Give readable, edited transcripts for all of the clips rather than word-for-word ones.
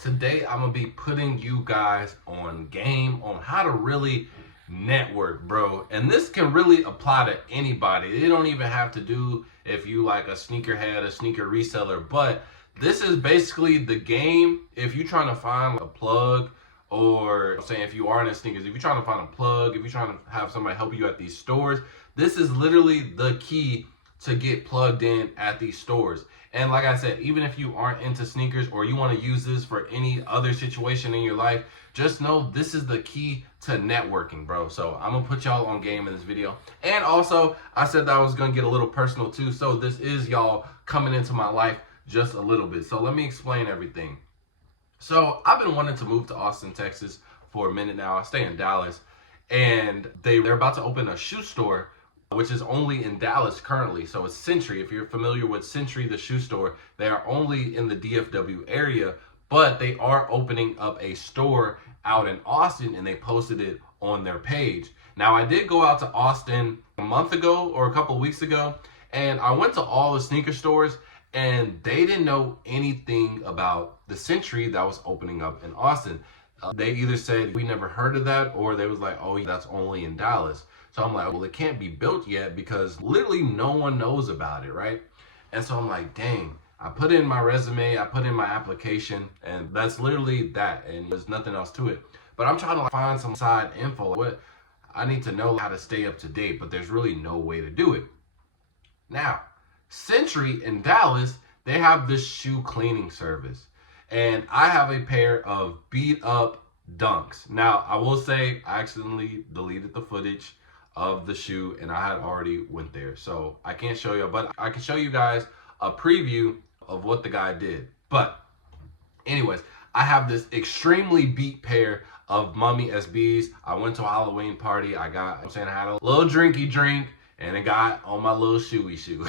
Today I'm gonna be putting you guys on game on how to really network, bro. And this can really apply to anybody. They don't even have to do if you like a sneakerhead, a sneaker reseller, but this is basically the game if you're trying to find a plug or saying if you are in sneakers, if you're trying to find a plug, if you're trying to have somebody help you at these stores, this is literally the key to get plugged in at these stores. And like I said, even if you aren't into sneakers or you want to use this for any other situation in your life, just know this is the key to networking, bro. So I'm gonna put y'all on game in this video. And also, I said that I was gonna get a little personal too. So this is y'all coming into my life just a little bit. So let me explain everything. So I've been wanting to move to Austin, Texas for a minute now. I stay in Dallas, and they're about to open a shoe store, which is only in Dallas currently. So it's Century. If you're familiar with Century, the shoe store, they are only in the DFW area, but they are opening up a store out in Austin, and they posted it on their page. Now I did go out to Austin a month ago or a couple of weeks ago, and I went to all the sneaker stores and they didn't know anything about the Century that was opening up in Austin. They either said we never heard of that, or they was like, oh, that's only in Dallas. So I'm like, well, it can't be built yet because literally no one knows about it, right? And so I'm like, dang. I put in my resume, I put in my application, and that's literally that. And there's nothing else to it. But I'm trying to find some side info. What I need to know how to stay up to date, but there's really no way to do it. Now, Century in Dallas, they have this shoe cleaning service. And I have a pair of beat up dunks. Now, I will say I accidentally deleted the footage of the shoe and I had already went there. So I can't show you, but I can show you guys a preview of what the guy did. But anyways, I have this extremely beat pair of Mummy SBs. I went to a Halloween party. I had a little drinky drink and it got on my little shoey shoe.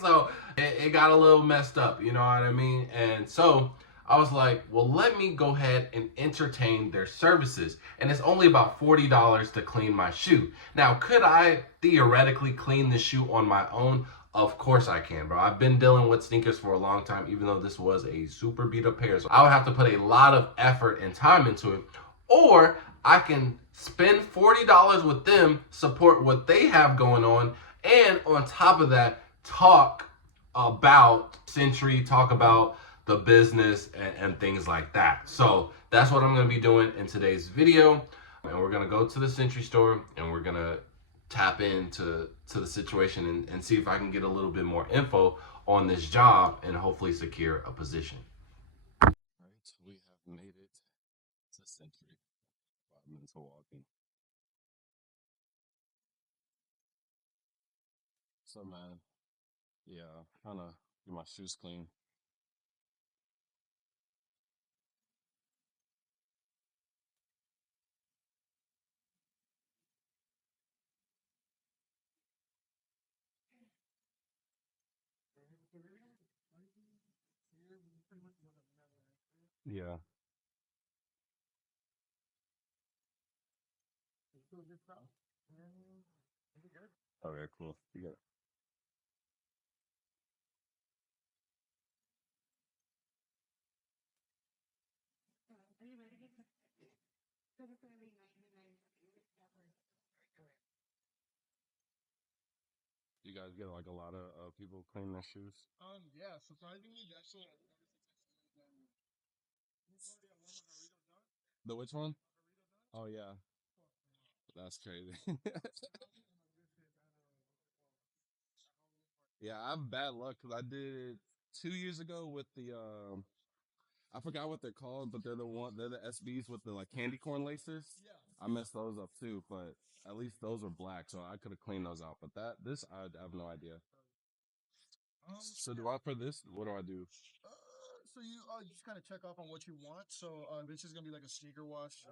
So it got a little messed up, you know what I mean? And so I was like, well, let me go ahead and entertain their services. And it's only about $40 to clean my shoe. Now, could I theoretically clean the shoe on my own? Of course I can, bro. I've been dealing with sneakers for a long time, even though this was a super beat up pair. So I would have to put a lot of effort and time into it. Or I can spend $40 with them, support what they have going on, and on top of that, talk about Century, talk about the business and things like that. So that's what I'm going to be doing in today's video. And we're going to go to the Century store and we're going to tap into the situation and see if I can get a little bit more info on this job and hopefully secure a position. All right, we have made it to Century. 5 minutes of walking. So man, yeah, trying to get my shoes clean. Yeah. Okay, cool. You got it. You guys get like a lot of people clean their shoes. Yeah, surprisingly, that's what. The which one? Oh yeah, that's crazy. Yeah, I have bad luck because I did it 2 years ago with the I forgot what they're called, but they're the SBs with the like candy corn laces. Yeah. I messed those up too, but at least those were black, so I could have cleaned those out. But this I have no idea. So do I for this? What do I do? So you just kind of check off on what you want. So this is gonna be like a sneaker wash.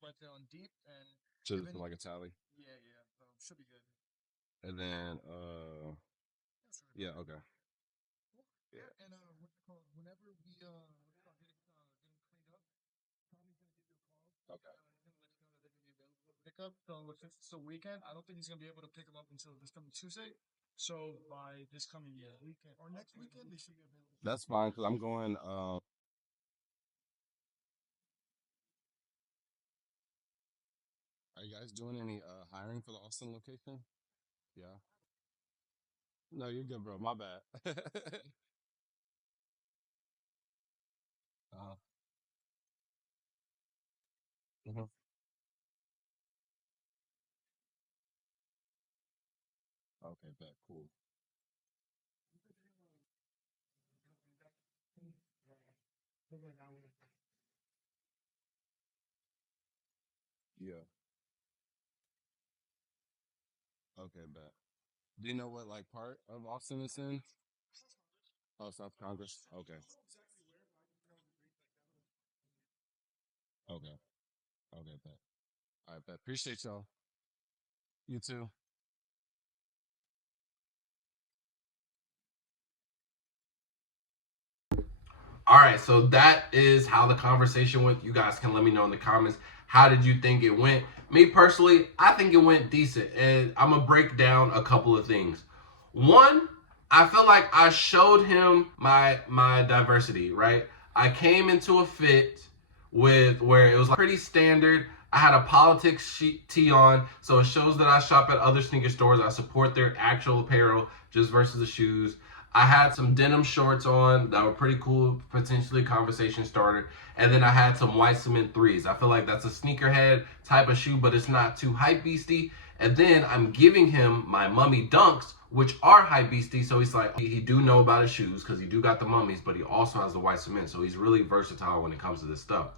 Sweat it on deep and Just even like a tally, yeah. Should be good. and then Yeah, should be yeah, fine. okay, Cool. yeah, Yeah, and what's it called? Whenever we start getting cleaned up, Tommy's gonna give you a call. okay. He's gonna let you know that they're gonna be available for pickup. So since it's a weekend, I don't think he's gonna be able to pick them up until this coming Tuesday. So by this coming weekend or next weekend, they should be available. That's fine because I'm going. you guys doing any hiring for the Austin location? Yeah. No, you're good, bro. My bad. uh, mhm. Okay, bet. Cool. Yeah. Okay, bet. Do you know what like part of Austin it's in? Oh, South Congress. Okay. Okay. Okay, bet. All right, bet. Appreciate y'all. You too. All right, so that is how the conversation went. You guys can let me know in the comments. How did you think it went? Me personally, I think it went decent, and I'm gonna break down a couple of things. One, I feel like I showed him my diversity, right? I came into a fit with where it was like pretty standard. I had a politics tee on, so it shows that I shop at other sneaker stores. I support their actual apparel just versus the shoes. I had some denim shorts on that were pretty cool, potentially conversation starter. And then I had some white cement threes. I feel like that's a sneakerhead type of shoe, but it's not too hype beasty. And then I'm giving him my mummy dunks, which are hype beasty. So he's like, he do know about his shoes because he do got the mummies, but he also has the white cement. So he's really versatile when it comes to this stuff.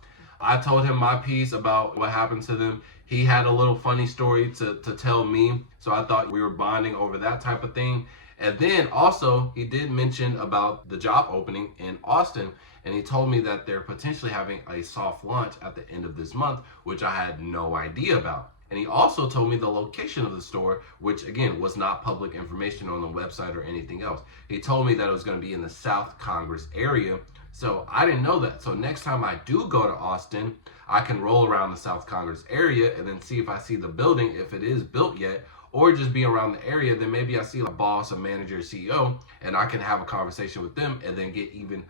I told him my piece about what happened to them. He had a little funny story to tell me. So I thought we were bonding over that type of thing. And then also, he did mention about the job opening in Austin. And he told me that they're potentially having a soft launch at the end of this month, which I had no idea about. And he also told me the location of the store, which again was not public information on the website or anything else. He told me that it was going to be in the South Congress area. So I didn't know that. So next time I do go to Austin, I can roll around the South Congress area and then see if I see the building, if it is built yet, or just be around the area. Then maybe I see a boss, a manager, CEO, and I can have a conversation with them and then get even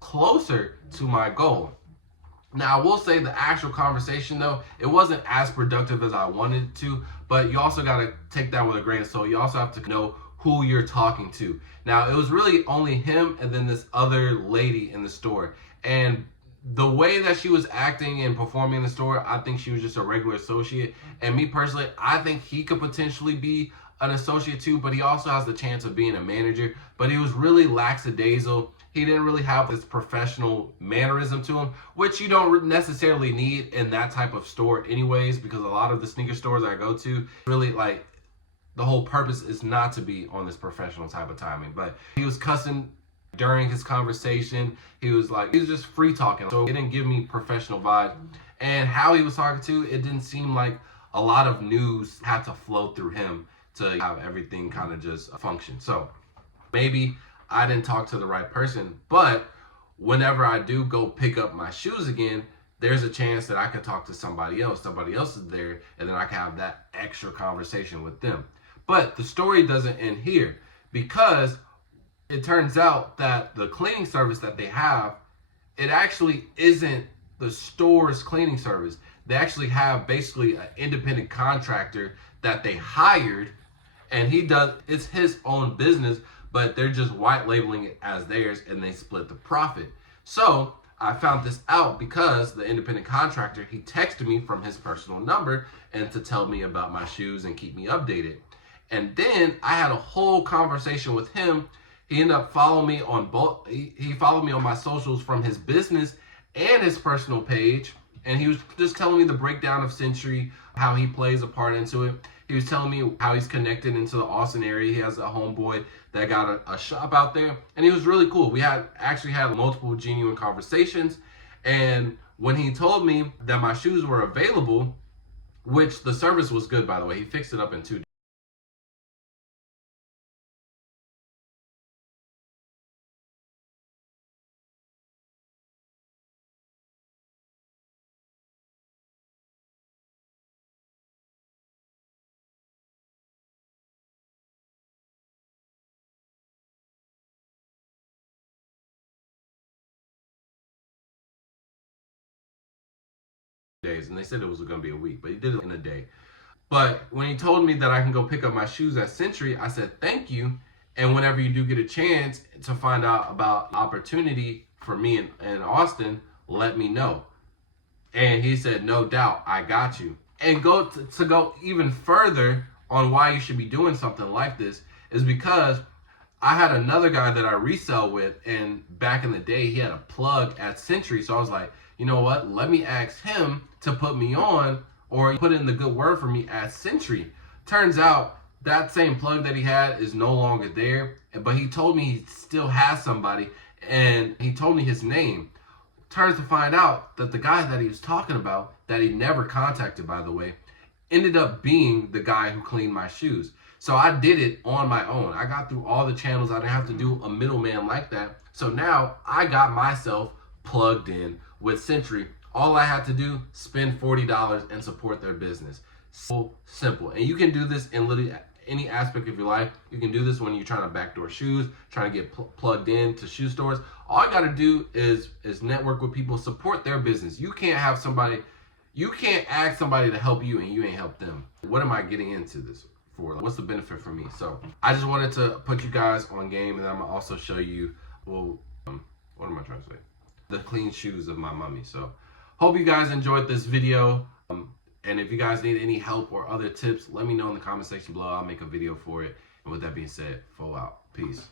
closer to my goal. Now, I will say the actual conversation, though, it wasn't as productive as I wanted it to, but you also got to take that with a grain of salt. You also have to know who you're talking to. Now, it was really only him and then this other lady in the store. And the way that she was acting and performing in the store, I think she was just a regular associate. And me personally, I think he could potentially be an associate too, but he also has the chance of being a manager. But he was really lackadaisical. He didn't really have this professional mannerism to him, which you don't necessarily need in that type of store anyways, because a lot of the sneaker stores I go to really like the whole purpose is not to be on this professional type of timing. But he was cussing during his conversation. He was just free talking. So it didn't give me professional vibes. And how he was talking to, it didn't seem like a lot of news had to flow through him to have everything kind of just function. So maybe I didn't talk to the right person, but whenever I do go pick up my shoes again, there's a chance that I could talk to somebody else. Somebody else is there, and then I can have that extra conversation with them. But the story doesn't end here because it turns out that the cleaning service that they have, it actually isn't the store's cleaning service. They actually have basically an independent contractor that they hired, and it's his own business, but they're just white labeling it as theirs and they split the profit. So I found this out because the independent contractor, he texted me from his personal number and to tell me about my shoes and keep me updated. And then I had a whole conversation with him. He ended up following me on both. He followed me on my socials from his business and his personal page. And he was just telling me the breakdown of Century, how he plays a part into it. He was telling me how he's connected into the Austin area. He has a homeboy that got a shop out there. And he was really cool. We had actually had multiple genuine conversations. And when he told me that my shoes were available, which the service was good, by the way, he fixed it up in 2 days. days, and they said it was going to be a week, but he did it in a day. But when he told me that I can go pick up my shoes at Century, I said thank you. And whenever you do get a chance to find out about opportunity for me in Austin, let me know. And he said, no doubt, I got you. And to go even further on why you should be doing something like this is because I had another guy that I resell with, and back in the day, he had a plug at Century. So I was like, you know what? Let me ask him to put me on or put in the good word for me at Century. Turns out that same plug that he had is no longer there, but he told me he still has somebody, and he told me his name. Turns to find out that the guy that he was talking about, that he never contacted, by the way, ended up being the guy who cleaned my shoes. So I did it on my own. I got through all the channels. I didn't have to do a middleman like that. So now I got myself plugged in with Century. All I had to do, spend $40 and support their business. So simple. And you can do this in literally any aspect of your life. You can do this when you're trying to backdoor shoes, trying to get plugged in to shoe stores. All you got to do is network with people, support their business. You can't ask somebody to help you and you ain't help them. What am I getting into this for? What's the benefit for me? So I just wanted to put you guys on game, and I'm gonna also show you, well, what am I trying to say? The clean shoes of my mommy. So hope you guys enjoyed this video. And if you guys need any help or other tips, let me know in the comment section below. I'll make a video for it. And with that being said, full out. Peace.